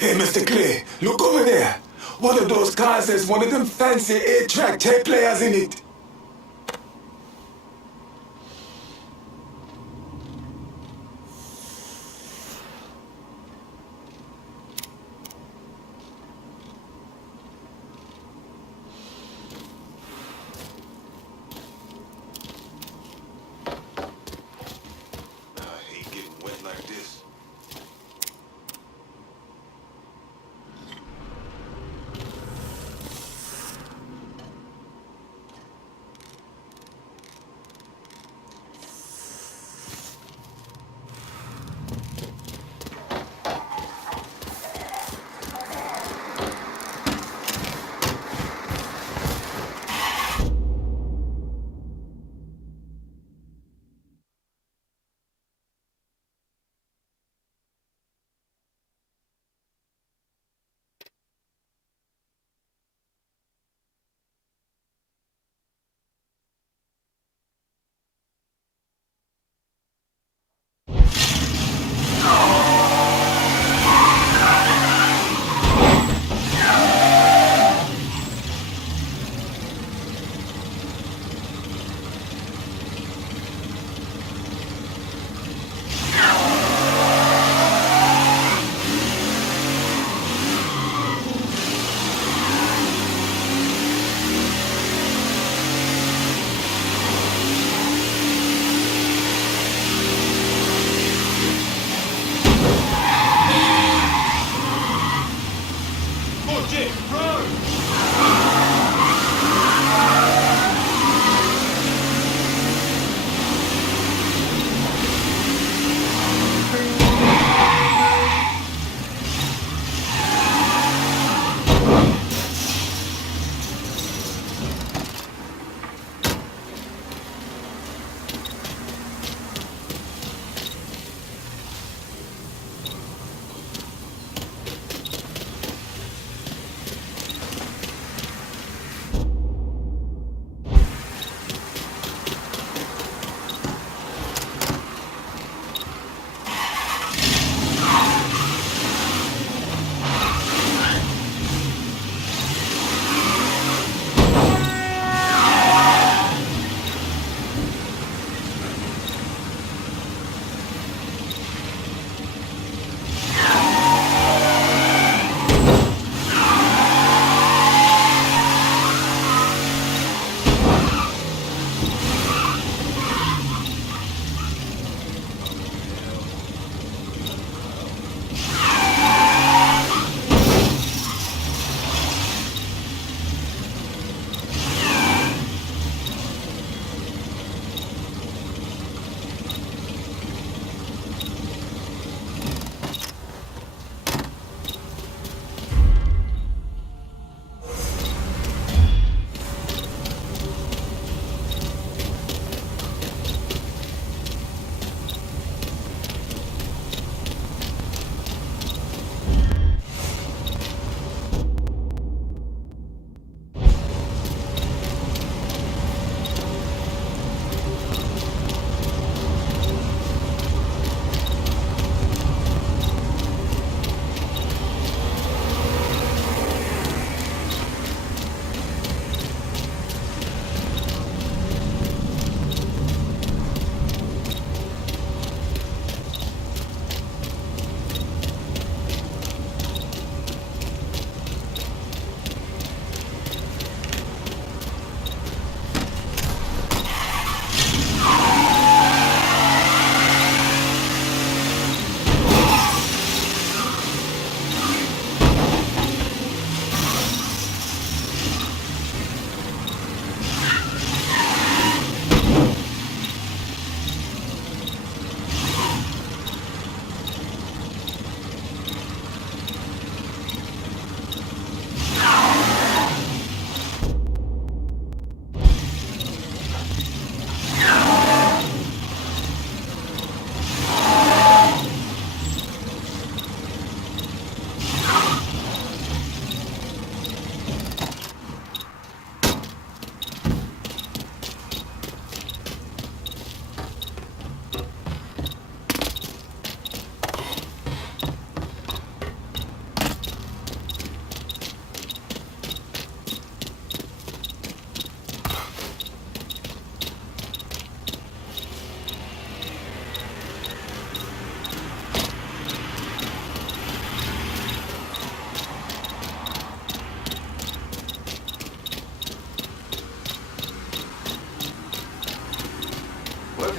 Hey, Mr. Clay, look over there. One of those cars has one of them fancy 8-track tape players in it. I hate getting wet like this.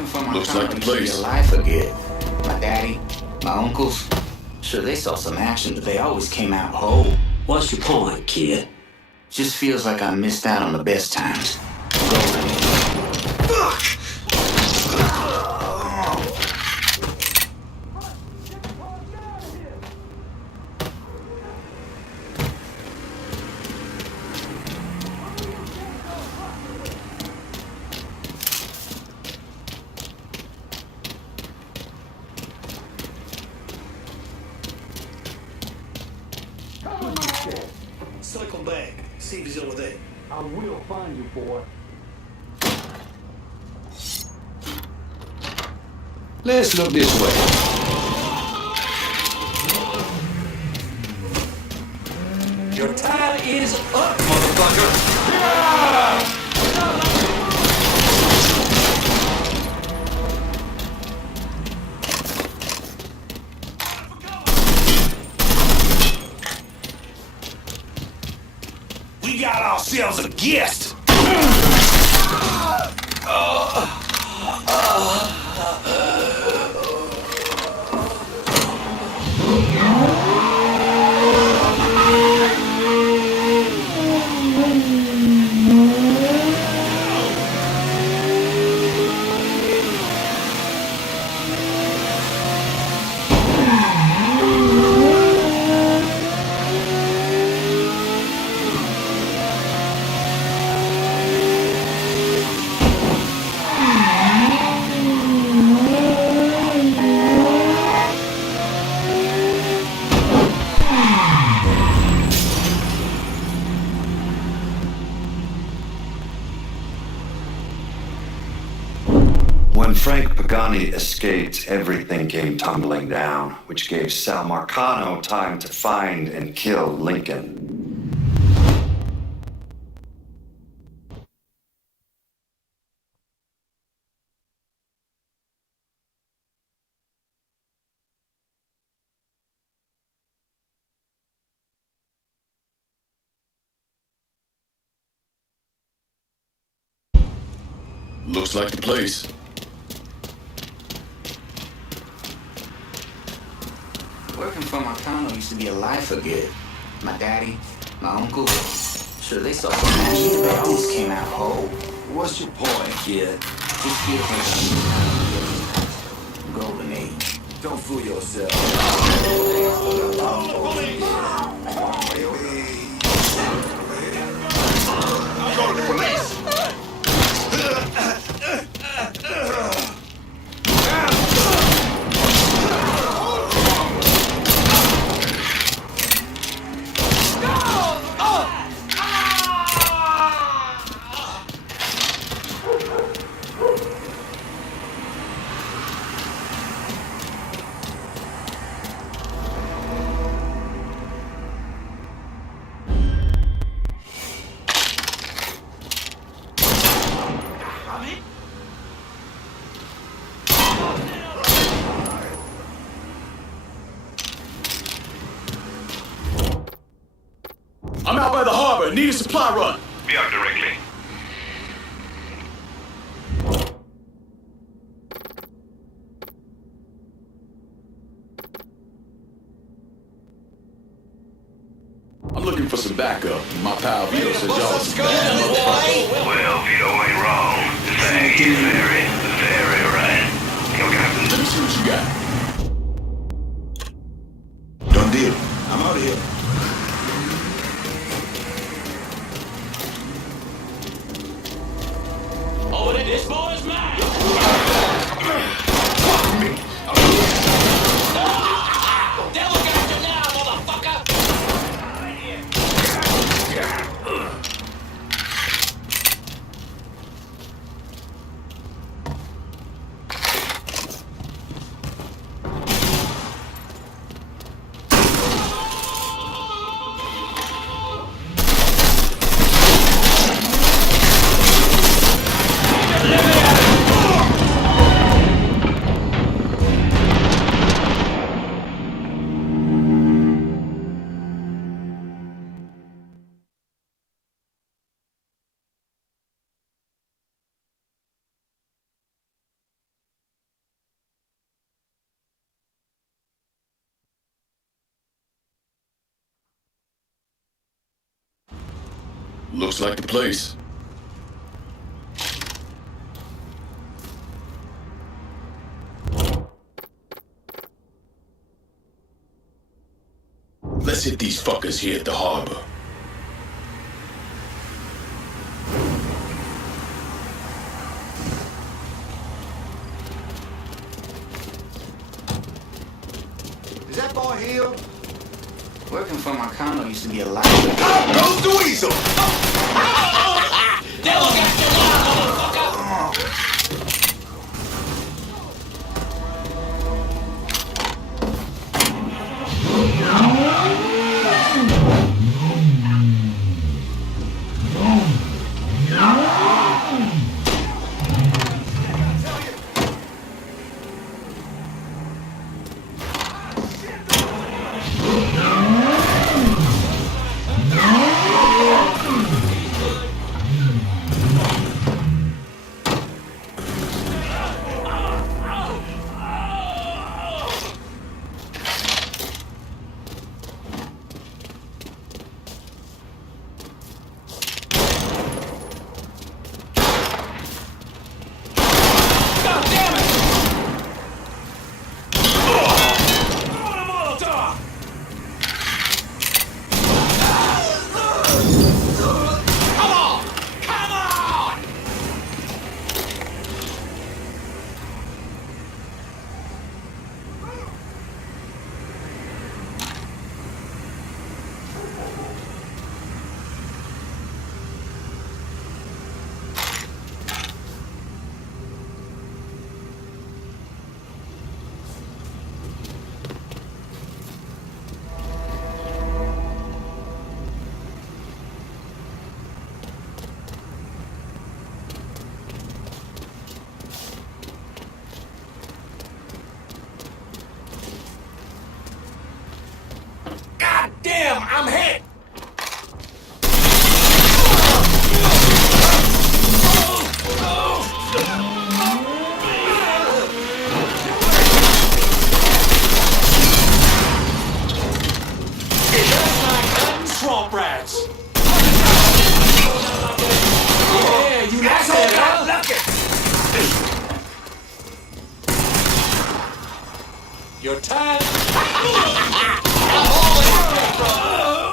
from my Looks like the family used to be place. alive for good. My daddy, my uncles, sure they saw some action, but they always came out whole. What's your point, kid? Just feels like I missed out on the best times. Cycle back. See if he's over there. I will find you, boy. Let's look this way. Your time is up, motherfucker! We got ourselves a guest. When Frank Pagani escaped, everything came tumbling down, which gave Sal Marcano time to find and kill Lincoln. Looks like the place. Working for my family used to be alive for good. My daddy, my uncles, sure they saw some action, but they always came out whole. What's your point, kid? Just feels like I missed out on the best times. Golden age. Don't fool yourself. I'll go to the police. I'm out by the harbor. Need a supply run. Be out directly. I'm looking for some backup. My pal Vito says y'all was some bad motherfuckers. Well, Vito ain't wrong. The thing is very, very right. Yo, Captain. Let me see what you got. Done deal. I'm out of here. Oh, this boy is mine! Devil got you now, motherfucker! Let me out! Looks like the place. Let's hit these fuckers here at the harbor. Is that boy healed? Working for Marcano used to be a life. Out goes the weasel! Devil got you now, motherfucker! God damn it! Come on! Come on! God damn, I'm hit! That's like cotton swamp rats. Yeah, you like that, huh? Your time. I'm all in your control.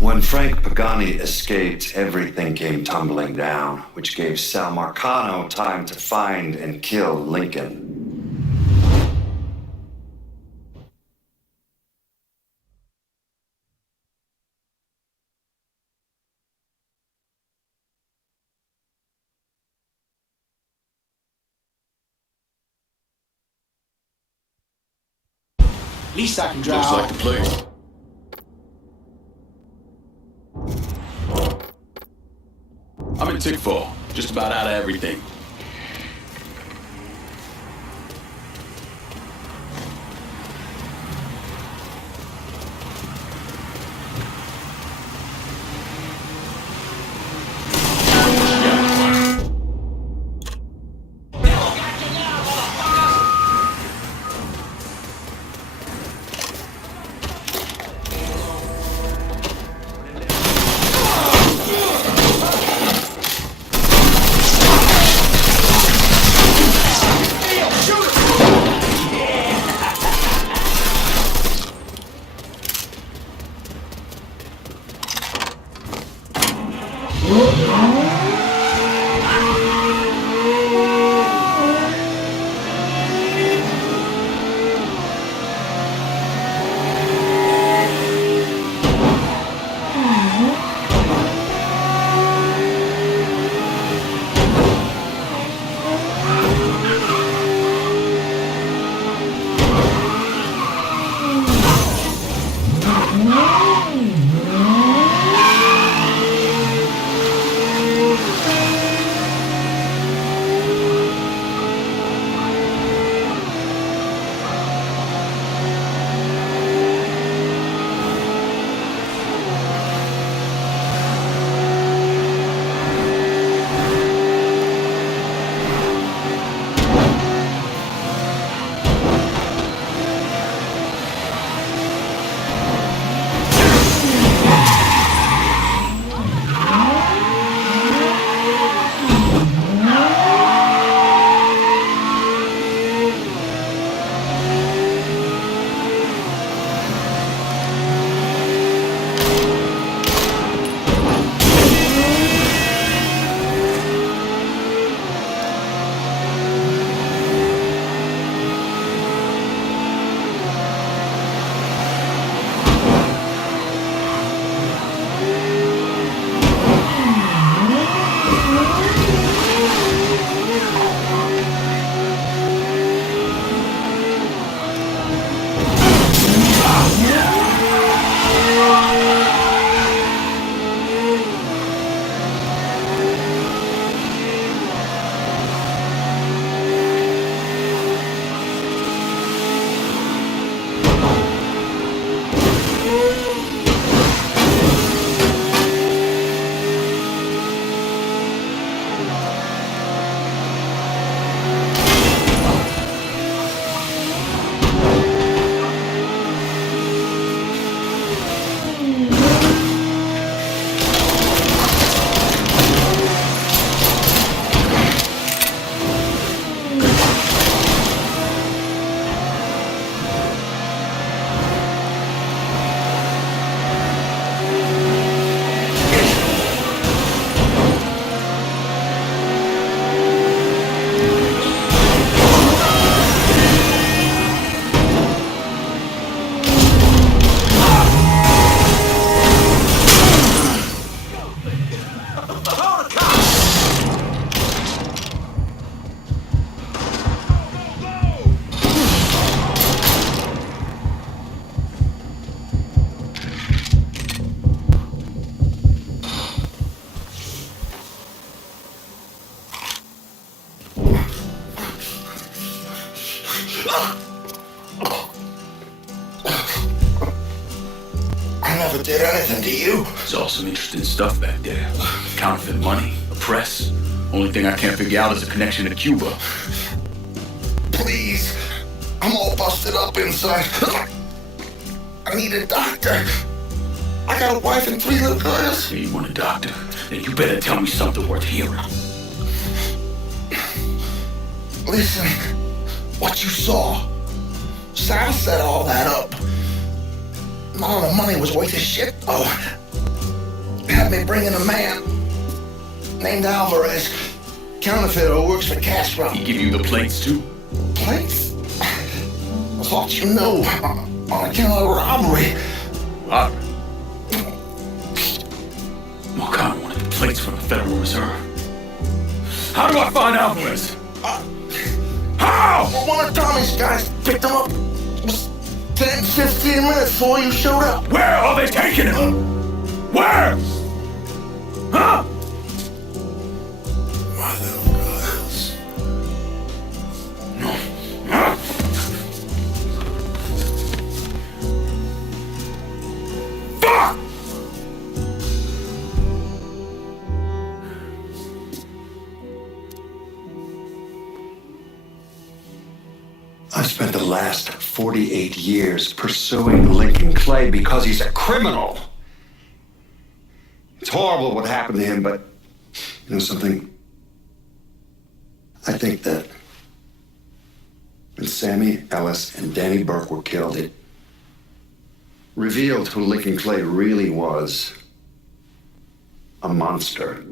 When Frank Pagani escaped, everything came tumbling down, which gave Sal Marcano time to find and kill Lincoln. At least I can drive. Looks like the place. I'm in Tickfall. Just about out of everything. to you? There's all some interesting stuff back there. Counterfeit money, the press. Only thing I can't figure out is a connection to Cuba. Please. I'm all busted up inside. I need a doctor. I got a wife and 3 little girls. Hey, you want a doctor? Then you better tell me something worth hearing. Listen, what you saw. Sal set all that up. All the money was worth of shit, though. Had me bring in a man named Alvarez, counterfeiter who works for Castro. He give you the plates, too? Plates? I thought you know, on account of robbery. Robbery? Marcano wanted the plates from the Federal Reserve. How do I find Alvarez? How? Well, one of Tommy's guys picked him up. It was 10, 15 minutes before you showed up. Where are they taking him? Where? Huh? My little girls. Fuck! I've spent the last 48 years pursuing Lincoln Clay because he's a criminal. It's horrible what happened to him, but you know something? I think that when Sammy Ellis and Danny Burke were killed, it revealed who Lincoln Clay really was. A monster.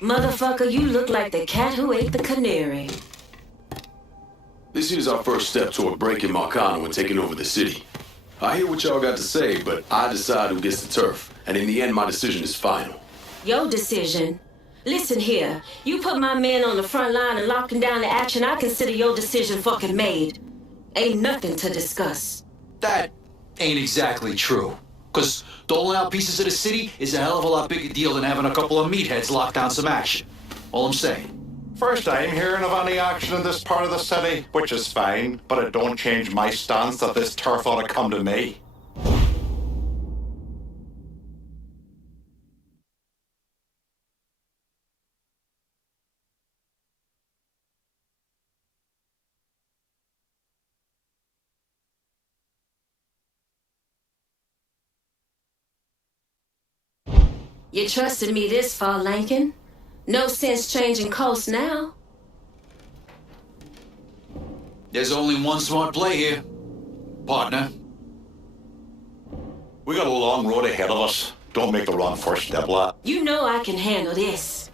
Motherfucker, you look like the cat who ate the canary. This is our first step toward breaking Marcano and taking over the city. I hear what y'all got to say, but I decide who gets the turf. And in the end, my decision is final. Your decision? Listen here, you put my men on the front line and lock them down to action, I consider your decision fucking made. Ain't nothing to discuss. That ain't exactly true. Because doling out pieces of the city is a hell of a lot bigger deal than having a couple of meatheads lock down some action. All I'm saying. First time hearing of any action in this part of the city, which is fine, but it don't change my stance that this turf ought to come to me. You trusted me this far, Lincoln. No sense changing course now. There's only one smart play here, partner. We got a long road ahead of us. Don't make the wrong first step, lad. You know I can handle this.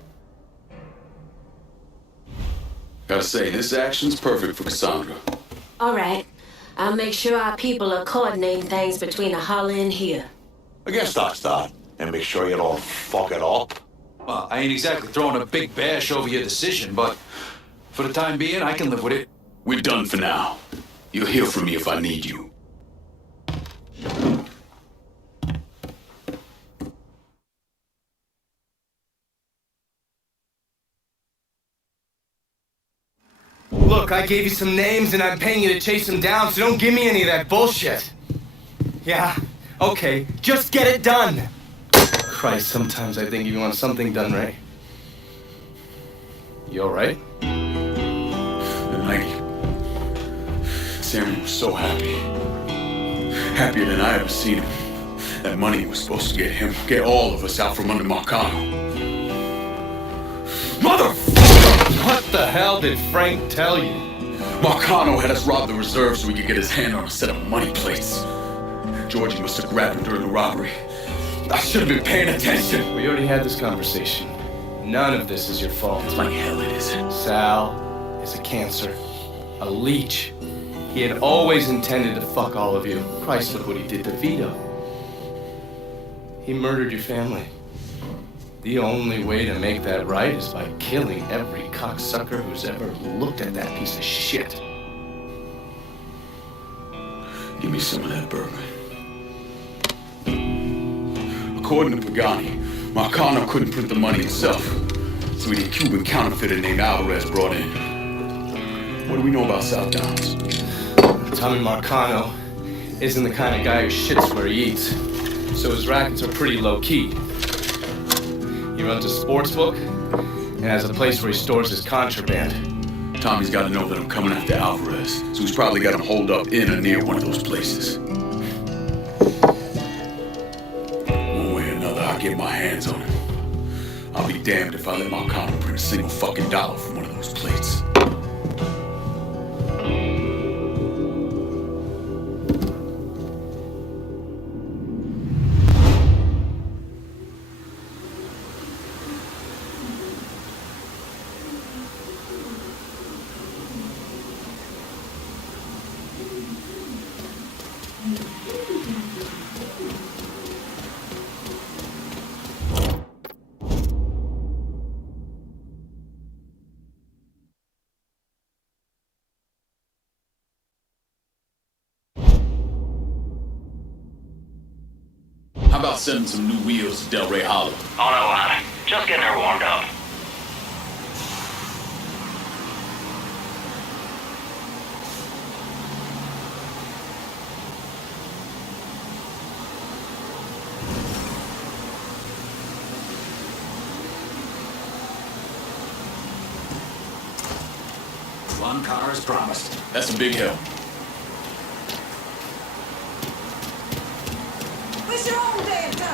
Gotta say, this action's perfect for Cassandra. All right. I'll make sure our people are coordinating things between the holler and here. I guess that's that. And make sure you don't fuck it up. Well, I ain't exactly throwing a big bash over your decision, but for the time being, I can live with it. We're done for now. You'll hear from me if I need you. Look, I gave you some names and I'm paying you to chase them down, so don't give me any of that bullshit. Yeah, okay, just get it done. Christ, sometimes I think you want something done right. You alright? Like, Sammy was so happy. Happier than I ever seen him. That money was supposed to get him, get all of us out from under Marcano. Motherfucker! What the hell did Frank tell you? Marcano had us rob the reserve so he could get his hand on a set of money plates. Georgie must have grabbed him during the robbery. I should have been paying attention. We already had this conversation. None of this is your fault. Like hell it isn't. Sal is a cancer. A leech. He had always intended to fuck all of you. Christ, look what he did to Vito. He murdered your family. The only way to make that right is by killing every cocksucker who's ever looked at that piece of shit. Give me some of that burger. According to Pagani, Marcano couldn't print the money himself, so he had a Cuban counterfeiter named Alvarez brought in. What do we know about South Downs? Tommy Marcano isn't the kind of guy who shits where he eats, so his rackets are pretty low-key. He runs a sports book and has a place where he stores his contraband. Tommy's got to know that I'm coming after Alvarez, so he's probably got him holed up in or near one of those places. One way or another, I'll get my hands on him. I'll be damned if I let Marcano print a single fucking dollar from one of those plates. How about sending some new wheels to Del Rey Hollow? On a line. Just getting her warmed up. One car as promised. That's a big help. What's your own damn time?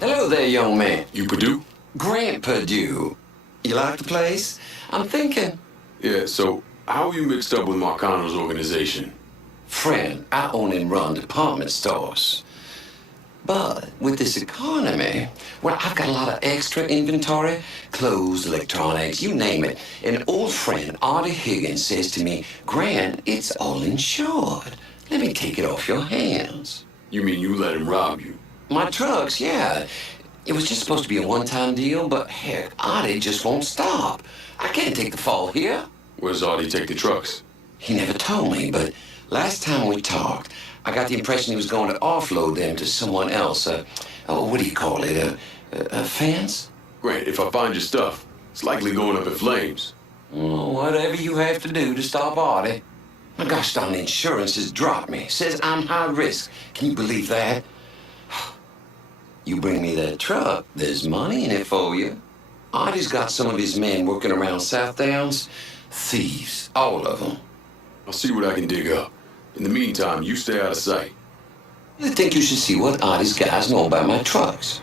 Hello there, young man. You Purdue? Grant Purdue. You like the place? I'm thinking. Yeah, so how are you mixed up with Marcano's organization? Friend, I own and run department stores. But with this economy, well, I've got a lot of extra inventory, clothes, electronics, you name it. An old friend, Artie Higgins, says to me, Grant, it's all insured. Let me take it off your hands. You mean you let him rob you? My trucks, yeah. It was just supposed to be a one-time deal, but heck, Artie just won't stop. I can't take the fall here. Where's Artie take the trucks? He never told me, but last time we talked, I got the impression he was going to offload them to someone else. What do you call it? A fence? Grant, if I find your stuff, it's likely going up in flames. Oh, whatever you have to do to stop Artie. My gosh darn insurance has dropped me. Says I'm high risk. Can you believe that? You bring me that truck, there's money in it for you. Artie's got some of his men working around South Downs. Thieves, all of them. I'll see what I can dig up. In the meantime, you stay out of sight. I think you should see what Artie's guys know about my trucks.